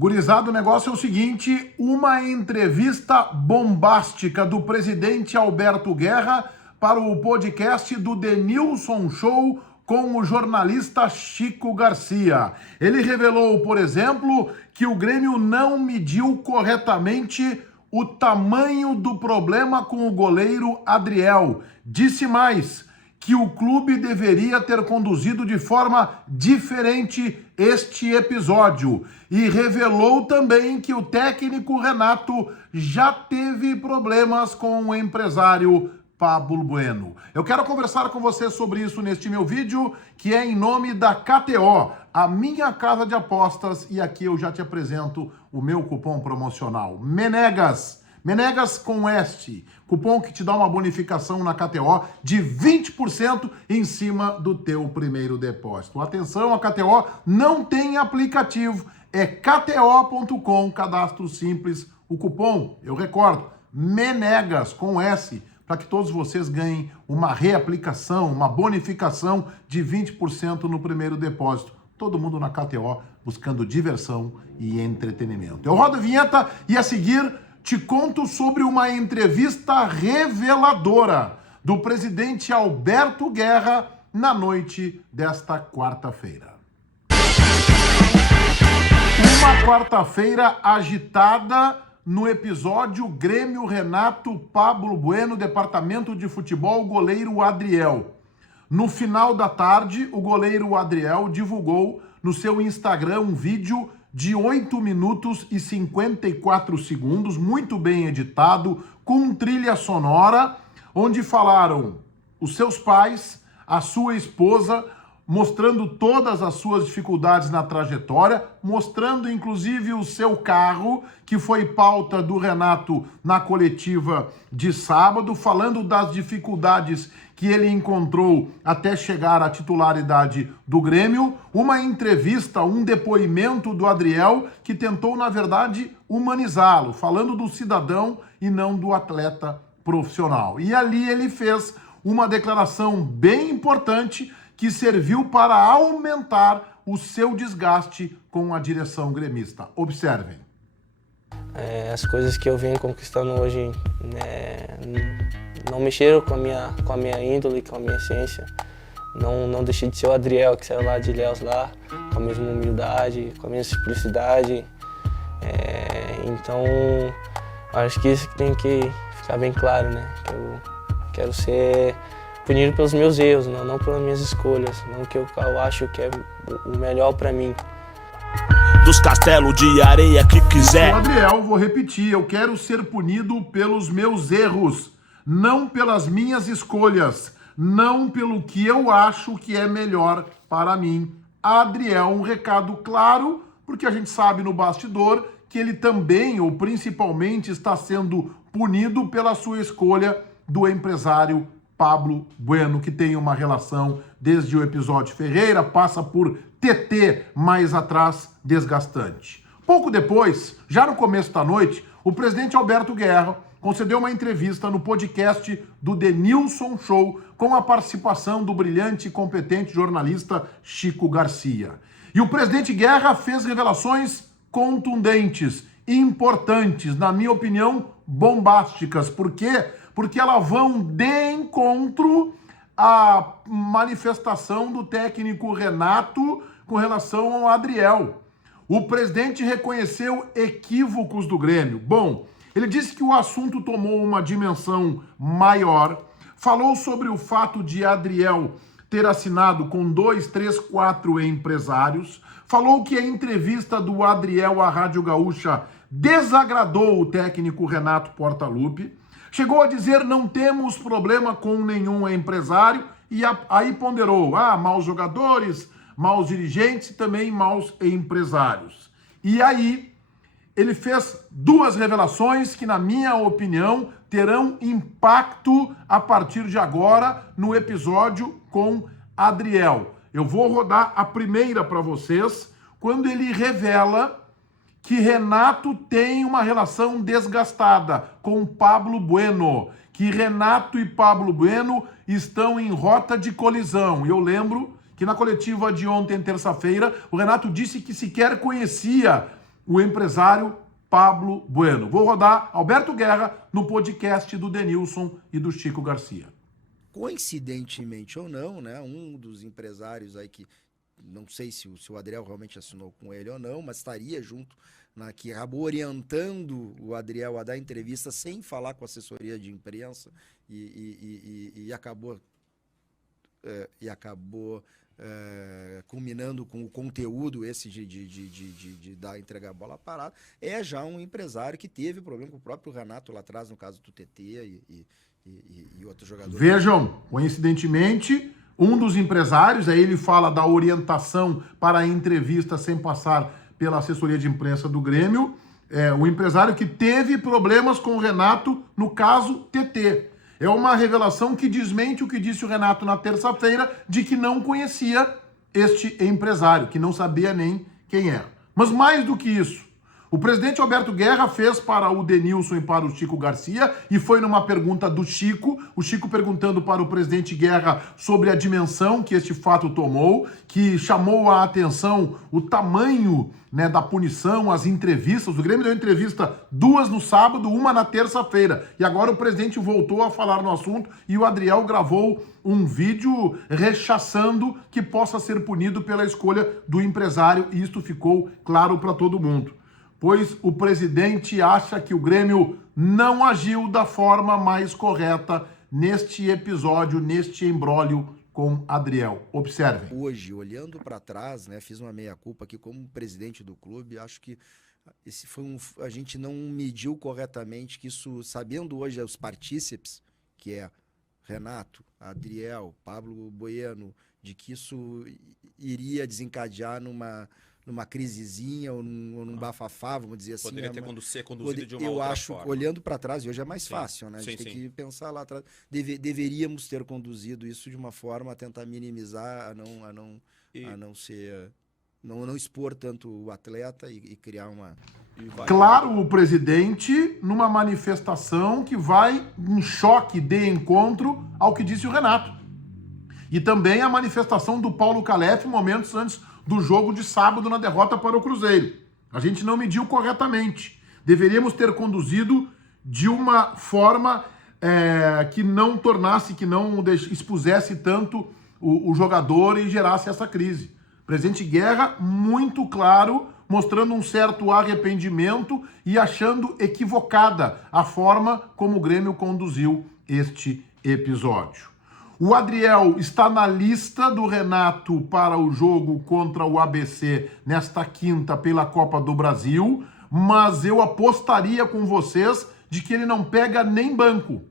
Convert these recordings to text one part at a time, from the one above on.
Gurizada, o negócio é o seguinte, uma entrevista bombástica do presidente Alberto Guerra para o podcast do Denilson Show com o jornalista Chico Garcia. Ele revelou, por exemplo, que o Grêmio não mediu corretamente o tamanho do problema com o goleiro Adriel. Disse mais, que o clube deveria ter conduzido de forma diferente este episódio. E revelou também que o técnico Renato já teve problemas com o empresário Pablo Bueno. Eu quero conversar com você sobre isso neste meu vídeo, que é em nome da KTO, a minha casa de apostas, e aqui eu já te apresento o meu cupom promocional, Menegas. Menegas com este, cupom que te dá uma bonificação na KTO de 20% em cima do teu primeiro depósito. Atenção, a KTO não tem aplicativo, é kto.com, cadastro simples. O cupom, eu recordo, Menegas com S, para que todos vocês ganhem uma reaplicação, uma bonificação de 20% no primeiro depósito. Todo mundo na KTO buscando diversão e entretenimento. Eu rodo a vinheta e a seguir te conto sobre uma entrevista reveladora do presidente Alberto Guerra na noite desta quarta-feira. Uma quarta-feira agitada no episódio Grêmio Renato Pablo Bueno, departamento de futebol, goleiro Adriel. No final da tarde, o goleiro Adriel divulgou no seu Instagram um vídeo de 8 minutos e 54 segundos, muito bem editado, com trilha sonora, onde falaram os seus pais, a sua esposa, mostrando todas as suas dificuldades na trajetória, mostrando inclusive o seu carro, que foi pauta do Renato na coletiva de sábado, falando das dificuldades que ele encontrou até chegar à titularidade do Grêmio, uma entrevista, um depoimento do Adriel que tentou, na verdade, humanizá-lo, falando do cidadão e não do atleta profissional. E ali ele fez uma declaração bem importante que serviu para aumentar o seu desgaste com a direção gremista. Observem. As coisas que eu venho conquistando hoje não mexeram com a minha índole, com a minha essência. Não deixei de ser o Adriel, que saiu lá de Ilhéus lá, com a mesma humildade, com a mesma simplicidade. Então, acho que isso tem que ficar bem claro, né? Que eu quero ser punido pelos meus erros, não pelas minhas escolhas, não que eu acho que é o melhor para mim. Dos castelos de areia que quiser. O Adriel, vou repetir, eu quero ser punido pelos meus erros, não pelas minhas escolhas, não pelo que eu acho que é melhor para mim. Adriel, um recado claro, porque a gente sabe no bastidor que ele também, ou principalmente, está sendo punido pela sua escolha do empresário Pablo Bueno, que tem uma relação desde o episódio Ferreira, passa por TT mais atrás, desgastante. Pouco depois, já no começo da noite, o presidente Alberto Guerra concedeu uma entrevista no podcast do Denilson Show com a participação do brilhante e competente jornalista Chico Garcia. E o presidente Guerra fez revelações contundentes, importantes, na minha opinião, bombásticas. Por quê? Porque elas vão de encontro à manifestação do técnico Renato com relação ao Adriel. O presidente reconheceu equívocos do Grêmio. Bom, ele disse que o assunto tomou uma dimensão maior, falou sobre o fato de Adriel ter assinado com 2, 3, 4 empresários, falou que a entrevista do Adriel à Rádio Gaúcha desagradou o técnico Renato Portaluppi, chegou a dizer não temos problema com nenhum empresário e aí ponderou, maus jogadores, maus dirigentes e também maus empresários. E aí ele fez duas revelações que, na minha opinião, terão impacto a partir de agora no episódio com Adriel. Eu vou rodar a primeira para vocês, quando ele revela que Renato tem uma relação desgastada com Pablo Bueno, que Renato e Pablo Bueno estão em rota de colisão. E eu lembro que na coletiva de ontem, terça-feira, o Renato disse que sequer conhecia o empresário Pablo Bueno. Vou rodar Alberto Guerra no podcast do Denilson e do Chico Garcia. Coincidentemente ou não, né, um dos empresários aí que, não sei se o Adriel realmente assinou com ele ou não, mas estaria junto, que acabou orientando o Adriel a dar entrevista sem falar com a assessoria de imprensa e acabou culminando com o conteúdo esse de entregar a bola parada, é já um empresário que teve problema com o próprio Renato lá atrás, no caso do TT e outros jogadores. Vejam, coincidentemente, um dos empresários, aí ele fala da orientação para a entrevista sem passar pela assessoria de imprensa do Grêmio, o empresário que teve problemas com o Renato no caso TT. É uma revelação que desmente o que disse o Renato na terça-feira, de que não conhecia este empresário, que não sabia nem quem era. Mas mais do que isso, o presidente Alberto Guerra fez para o Denilson e para o Chico Garcia, e foi numa pergunta do Chico, o Chico perguntando para o presidente Guerra sobre a dimensão que este fato tomou, que chamou a atenção o tamanho, né, da punição, as entrevistas. O Grêmio deu entrevista 2 no sábado, 1 na terça-feira. E agora o presidente voltou a falar no assunto e o Adriel gravou um vídeo rechaçando que possa ser punido pela escolha do empresário, e isto ficou claro para todo mundo. Pois o presidente acha que o Grêmio não agiu da forma mais correta neste episódio, neste imbróglio com Adriel. Observem. Hoje, olhando para trás, né, fiz uma meia-culpa aqui como presidente do clube, acho que esse foi a gente não mediu corretamente que isso, sabendo hoje os partícipes, que é Renato, Adriel, Pablo Bueno, de que isso iria desencadear numa crisezinha ou num bafafá, vamos dizer assim. Poderia ter conduzido de uma eu outra acho, forma. Olhando para trás, e hoje é mais fácil, né? A Sim, gente tem que pensar lá atrás. Deveríamos ter conduzido isso de uma forma a tentar minimizar, não expor tanto o atleta e criar uma... Claro, o presidente, numa manifestação que vai em choque de encontro ao que disse o Renato. E também a manifestação do Paulo Calef momentos antes do jogo de sábado na derrota para o Cruzeiro. A gente não mediu corretamente. Deveríamos ter conduzido de uma forma que não tornasse, que não expusesse tanto o jogador e gerasse essa crise. Presidente Guerra, muito claro, mostrando um certo arrependimento e achando equivocada a forma como o Grêmio conduziu este episódio. O Adriel está na lista do Renato para o jogo contra o ABC nesta quinta pela Copa do Brasil, mas eu apostaria com vocês de que ele não pega nem banco.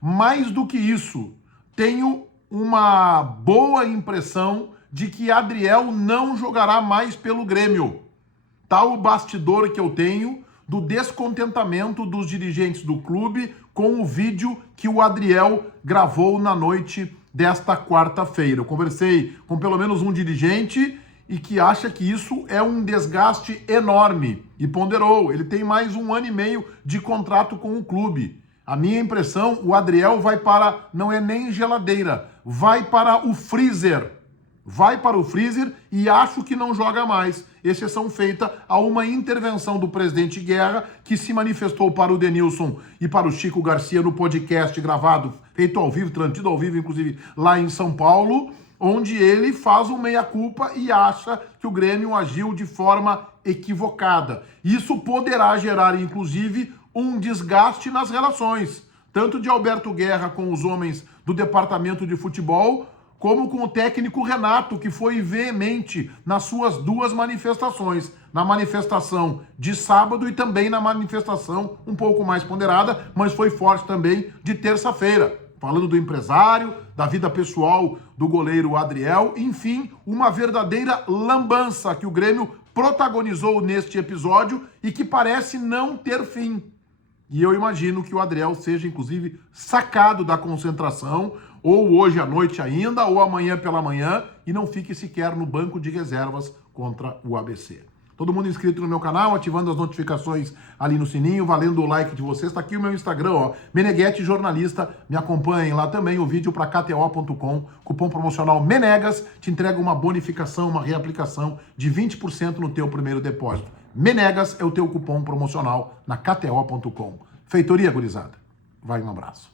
Mais do que isso, tenho uma boa impressão de que Adriel não jogará mais pelo Grêmio. Tá o bastidor que eu tenho do descontentamento dos dirigentes do clube com o vídeo que o Adriel gravou na noite desta quarta-feira. Eu conversei com pelo menos um dirigente e que acha que isso é um desgaste enorme. E ponderou, ele tem mais 1 ano e meio de contrato com o clube. A minha impressão, o Adriel vai para, não é nem geladeira, vai para o freezer. Vai para o freezer e acho que não joga mais, exceção feita a uma intervenção do presidente Guerra, que se manifestou para o Denilson e para o Chico Garcia no podcast gravado, feito ao vivo, transmitido ao vivo, inclusive lá em São Paulo, onde ele faz um meia-culpa e acha que o Grêmio agiu de forma equivocada. Isso poderá gerar, inclusive, um desgaste nas relações, tanto de Alberto Guerra com os homens do departamento de futebol, como com o técnico Renato, que foi veemente nas suas 2 manifestações, na manifestação de sábado e também na manifestação um pouco mais ponderada, mas foi forte também, de terça-feira, falando do empresário, da vida pessoal do goleiro Adriel, enfim, uma verdadeira lambança que o Grêmio protagonizou neste episódio e que parece não ter fim. E eu imagino que o Adriel seja, inclusive, sacado da concentração, ou hoje à noite ainda, ou amanhã pela manhã, e não fique sequer no banco de reservas contra o ABC. Todo mundo inscrito no meu canal, ativando as notificações ali no sininho, valendo o like de vocês. Está aqui o meu Instagram, ó, Meneghetti Jornalista. Me acompanhem lá também, o vídeo para KTO.com, cupom promocional Menegas, te entrega uma bonificação, uma reaplicação de 20% no teu primeiro depósito. Menegas é o teu cupom promocional na KTO.com. Feitoria, gurizada. Vai, um abraço.